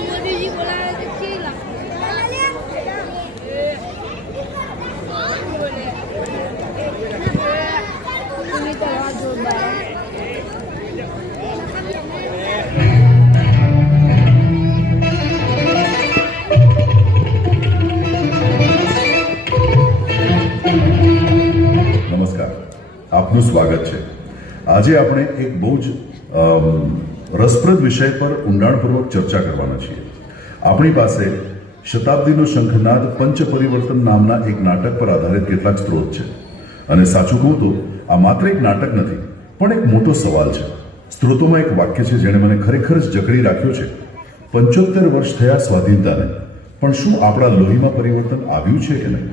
मोदी जी बोला है कि 6 लाख નમસ્કાર, આપનું સ્વાગત છે. આજે આપણે એક બહુ જ રસપ્રદ વિષય પર ઊંડાણપૂર્વક ચર્ચા કરવાના છીએ. આપણી પાસે શતાબ્દીનો શંખનાદ પંચ પરિવર્તન નામના એક નાટક પર આધારિત કેટલાક સ્ત્રોત છે. અને સાચું કહું તો આ માત્ર એક નાટક નથી, પણ એક મોટો સવાલ છે. સ્ત્રોતોમાં એક વાક્ય છે જેણે મને ખરેખર જ જકડી રાખ્યો છે. 75 વર્ષ થયા સ્વાધીનતાને, પણ શું આપણા લોહીમાં પરિવર્તન આવ્યું છે કે નહીં?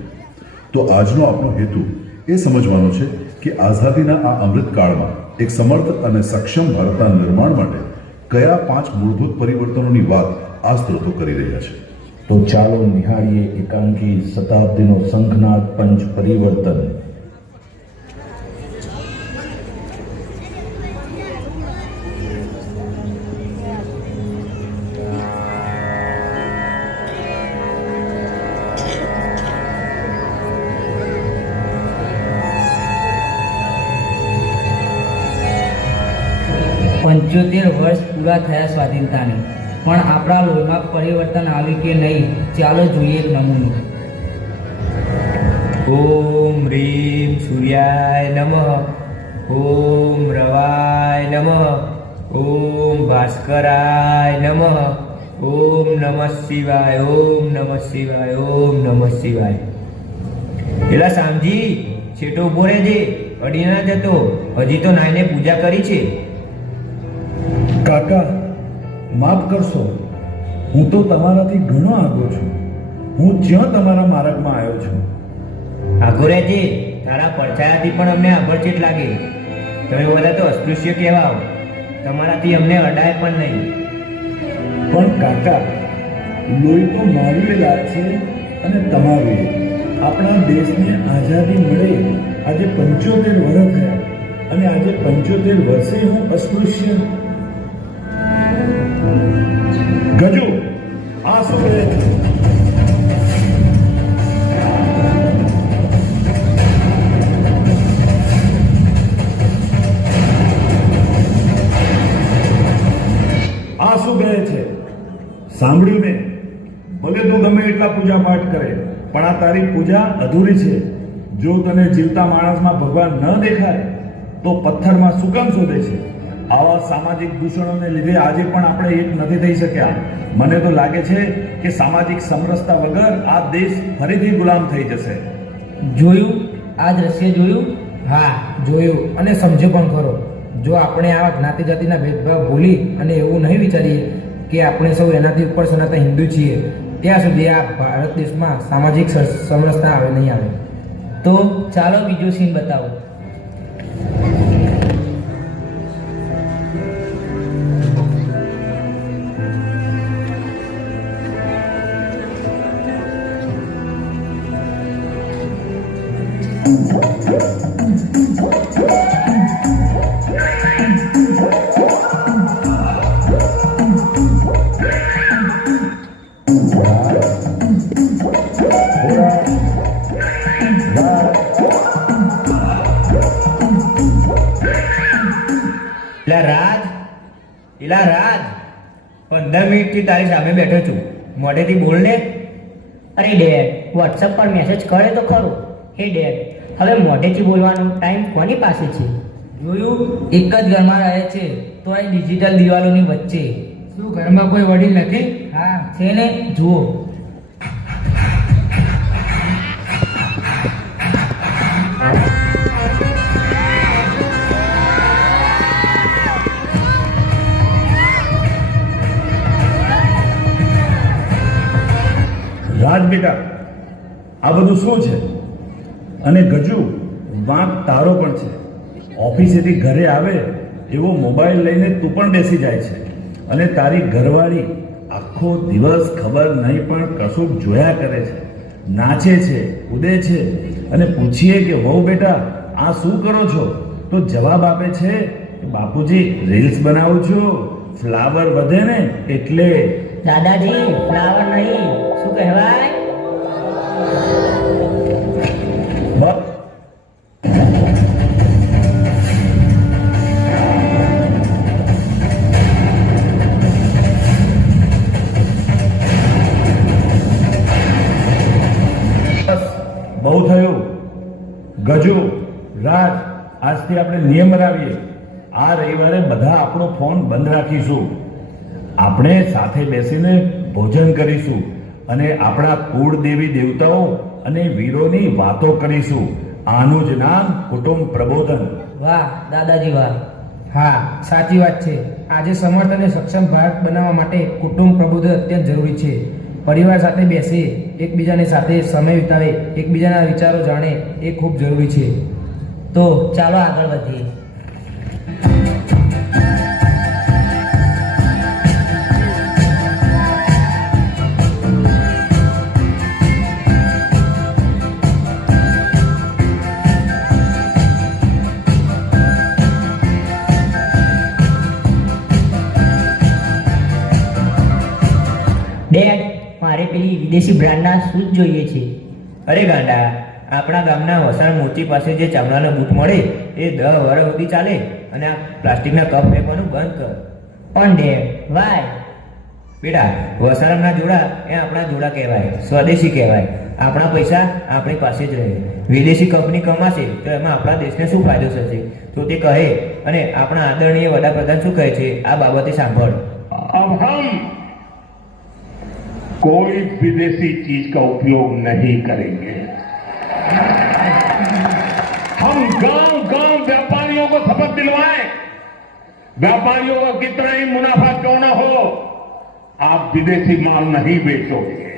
તો આજનો આપણો હેતુ એ સમજવાનો છે કે આઝાદીના આ અમૃતકાળમાં એક સમર્થ અને સક્ષમ ભારતના નિર્માણ માટે કયા 5 મૂળભૂત પરિવર્તનોની વાત આ સ્ત્રોતો કરી રહ્યા છે. તો ચાલો નિહાળીએ એકાંકી શતાબ્દીનો શંખનાદ પંચ પરિવર્તન. પંચોતેર વર્ષ પૂરા થયા સ્વાધીનતાને, પણ આપણા લોહીમાં પરિવર્તન આવ્યું કે નહીં? ચાલો જોઈએ એક નમૂનો. ઓમ રીમ સૂર્યાય નમઃ, ઓમ રવાય નમઃ, ઓમ ભાસ્કરાય નમઃ, ઓમ નમઃ શિવાય, ઓમ નમઃ શિવાય, ઓમ નમઃ શિવાય. એલા સામજી, છેટો ઉભો રહેજે, અડી ના જતો. હજી તો નાઈને પૂજા કરી છે. કાકા, માફ કરશો, હું તો તમારાથી ઘણો આગો છું. હું જ્યાં તમારા માર્ગમાં આવ્યો છું. આગો રહેજે, તારા પડછાયાથી પણ અમને આભડછેટ લાગે. તમે બધા તો અસ્પૃશ્ય કહેવાઓ, તમારાથી અમને અડાય પણ નહીં. પણ કાકા, લોહી તો મારું લાગ છે અને તમારું. આપણા દેશને આઝાદી મળે આજે 75 વર્ષ થયા, અને આજે 75 વર્ષે હું અસ્પૃશ્ય. ગજુ, આ શું કહે છે? આ શું કહે છે? સાંભળ્યું ને? ભલે તું ગમે એટલા પૂજા પાઠ કરે, પણ આ તારી પૂજા અધૂરી છે. જો તને જીવતા માણસમાં ભગવાન ન દેખાય તો પથ્થરમાં શું કામ શોધે છે? આવા સામાજિક દૂષણોને લીધે આજે પણ આપણે એક નથી થઈ શક્યા. મને તો લાગે છે કે સામાજિક સમરસતા વગર આ દેશ ફરીથી ગુલામ થઈ જશે. જોયું? આ દ્રશ્ય જોયું? હા, જોયું અને સમજ્યો પણ ખરો. જો આપણે આવા જ્ઞાતિ જાતિના ભેદભાવ ભૂલી અને એવું નહીં વિચારીએ કે આપણે સૌ એનાથી ઉપર સનાતન હિન્દુ છીએ, ત્યાં સુધી આ ભારત દેશમાં સામાજિક સમરસતા આવે નહીં આવે. તો ચાલો બીજો સીન બતાવો. એલા રાજ, 15 મિનિટથી તારી સામે બેઠો છું, મોઢેથી બોલ ને. અરે ડેડ, વોટ્સઅપ પર મેસેજ કરે તો ખરો. હે ડેડ, હવે મોઢેથી બોલવાનો ટાઈમ કોની પાસે છે? જોયું? એક જ ઘરમાં રહે છે તો એ ડિજિટલ દિવાલોની વચ્ચે. શું ઘરમાં કોઈ વડીલ નથી? હા છે ને, જુઓ. રાજ બેટા, આ બધું શું છે? અને ગજુ, વાંક તારો પણ છે. ઓફિસેથી ઘરે આવે એવો મોબાઈલ લઈને તું પણ બેસી જાય છે, અને તારી ઘરવાળી આખો દિવસ ખબર નહીં પણ કશુંક જોયા કરે છે, નાચે છે, કૂદે છે. અને પૂછીએ કે વહુ બેટા આ શું કરો છો, તો જવાબ આપે છે કે બાપુજી રીલ્સ બનાવું છું, ફ્લાવર વધે ને એટલે. દાદાજી ફ્લાવર નહીં, શું કહેવાય? બસ બહુ થયું. ગજુ, રાજ, આજથી આપણે નિયમ બનાવીએ. આ રવિવારે બધા આપણો ફોન બંધ રાખીશું. આપણે સાથે બેસીને ભોજન કરીશું અને આપણા કુળ દેવી દેવતાઓ અને વીરોની વાતો કરીશું. આનું જ નામ કુટુંબ પ્રબોધન. વાહ દાદાજી વાહ. હા, સાચી વાત છે. આજે સમર્થ અને સક્ષમ ભારત બનાવવા માટે કુટુંબ પ્રબોધન અત્યંત જરૂરી છે. પરિવાર સાથે બેસે, એકબીજાને સાથે સમય વિતાવે, એકબીજાના વિચારો જાણે, એ ખૂબ જરૂરી છે. તો ચાલો આગળ વધીએ. ડેડ, મારે પેલી વિદેશી બ્રાન્ડના શૂઝ જોઈએ છે. અરે ગાંડા, આપણા ગામના વસાણ મોચી પાસે જે ચામડાના બૂટ મળે એ 10 વર્ષ સુધી ચાલે, અને આ પ્લાસ્ટિકના કપ ફેંકવાનું બંધ કર. પણ ડેડ, વાય? બેટા, વસાણના જોડા એ આપણા જોડા કહેવાય, સ્વદેશી કહેવાય. આપણા પૈસા આપણી પાસે જ રહે. વિદેશી કંપની કમાશે તો એમાં આપણા દેશને શું ફાયદો થશે? તો તે કહે, અને આપણા આદરણીય વડાપ્રધાન શું કહે છે આ બાબતે સાંભળ. अब हम कोई विदेशी चीज का उपयोग नहीं करेंगे. हम गांव गांव व्यापारियों को शपथ दिलवाएं, व्यापारियों को कितना ही मुनाफा क्यों न हो, आप विदेशी माल नहीं बेचोगे.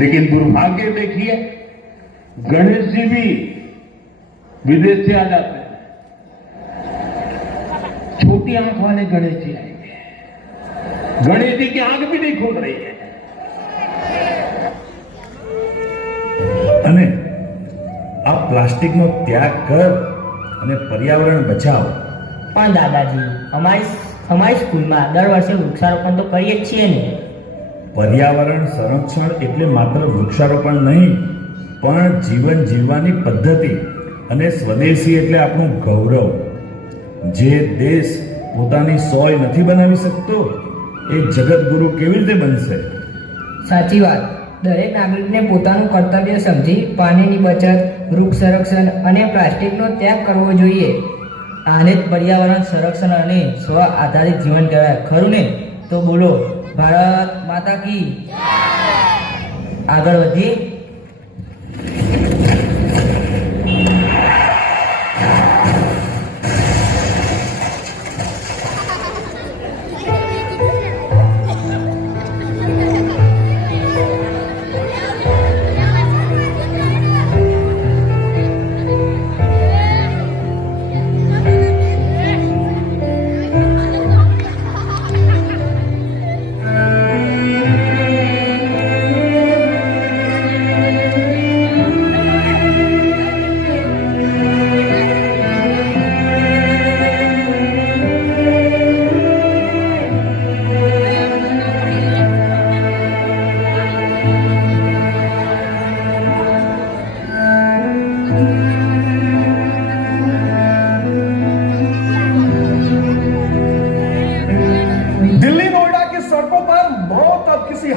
लेकिन दुर्भाग्य देखिए, गणेश जी भी विदेश से आ जाते हैं. छोटी आंख वाले गणेश जी आएंगे. गणेश जी की आंख भी नहीं खुल रही है. અને આ પ્લાસ્ટિકનો ત્યાગ કર અને પર્યાવરણ બચાવ. પણ દાદાજી, અમારી સ્કૂલમાં દર વર્ષે વૃક્ષારોપણ તો કરીએ જ છીએ ને. પર્યાવરણ સંરક્ષણ એટલે માત્ર વૃક્ષારોપણ નહીં, પણ જીવન જીવવાની પદ્ધતિ. અને સ્વદેશી એટલે આપણું ગૌરવ. જે દેશ પોતાની સોય નથી બનાવી શકતો એ જગતગુરુ કેવી રીતે બનશે? સાચી વાત. દરેક નાગરિકને પોતાનું કર્તવ્ય સમજી પાણીની બચત, વૃક્ષ સંરક્ષણ અને પ્લાસ્ટિકનો ત્યાગ કરવો જોઈએ. આને જ પર્યાવરણ સંરક્ષણ અને સ્વ આધારિત જીવન કહેવાય, ખરું ને? તો બોલો, ભારત માતા કી. આગળ વધીએ.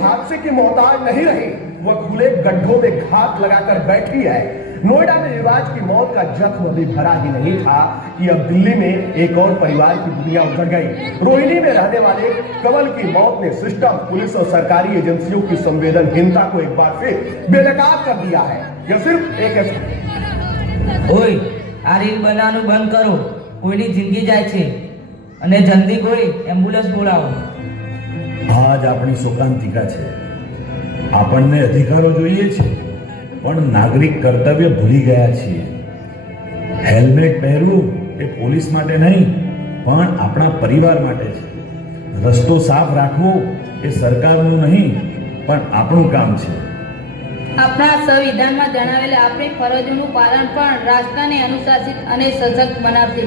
हादसे की मोहताज नहीं रही, वह खुले गड्ढों में घात लगाकर बैठी है. नोएडा में युवराज की मौत का जख्म अभी भरा ही नहीं था कि अब दिल्ली में एक और परिवार की दुनिया उजड़ गई. रोहिणी में रहने वाले कमल की मौत ने सिस्टम, पुलिस और सरकारी एजेंसियों की संवेदनहीनता को एक बार फिर बेनकाब कर दिया है. यह सिर्फ एक ઓય, આ રીલ બનાવવાનું બંધ કરો. કોઈની જિંદગી જાય છે અને જલ્દી કોઈ એમ્બ્યુલન્સ બોલાવો. આ જ આપણી શોકાંતિકા છે. આપણને અધિકારો જોઈએ છે, પણ નાગરિક કર્તવ્ય ભૂલી ગયા છીએ. હેલ્મેટ પહેરવું એ પોલીસ માટે નહીં, પણ આપણા પરિવાર માટે છે. રસ્તો સાફ રાખવો એ સરકારનું નહીં, પણ આપણું કામ છે. આપણા સંવિધાનમાં જણાવેલા આપણી ફરજોનું પાલન પણ રાષ્ટ્રને અનુશાસિત અને સશક્ત બનાવશે.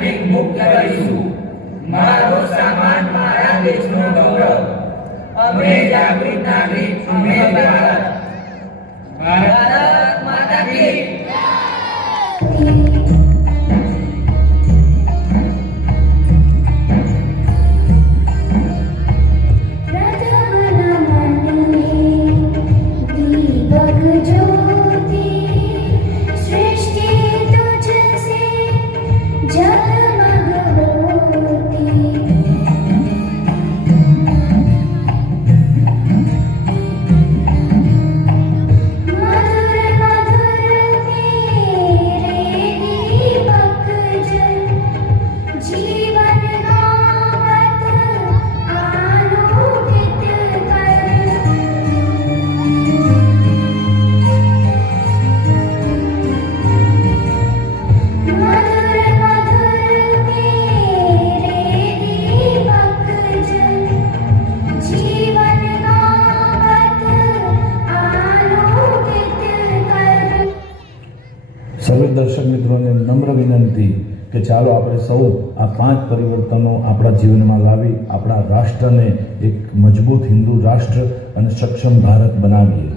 પ્લાસ્ટિક મુક્ત કરીશું. મારો સામાન મારા દેશનું ગૌરવ. અમે જાગૃત નાગરિક, અમે ભારત. ભારત માતા કી. સર્વે દર્શક મિત્રોને નમ્ર વિનંતી કે ચાલો આપણે સૌ આ 5 પરિવર્તનો આપણા જીવનમાં લાવી આપણા રાષ્ટ્રને એક મજબૂત હિન્દુ રાષ્ટ્ર અને સક્ષમ ભારત બનાવીએ.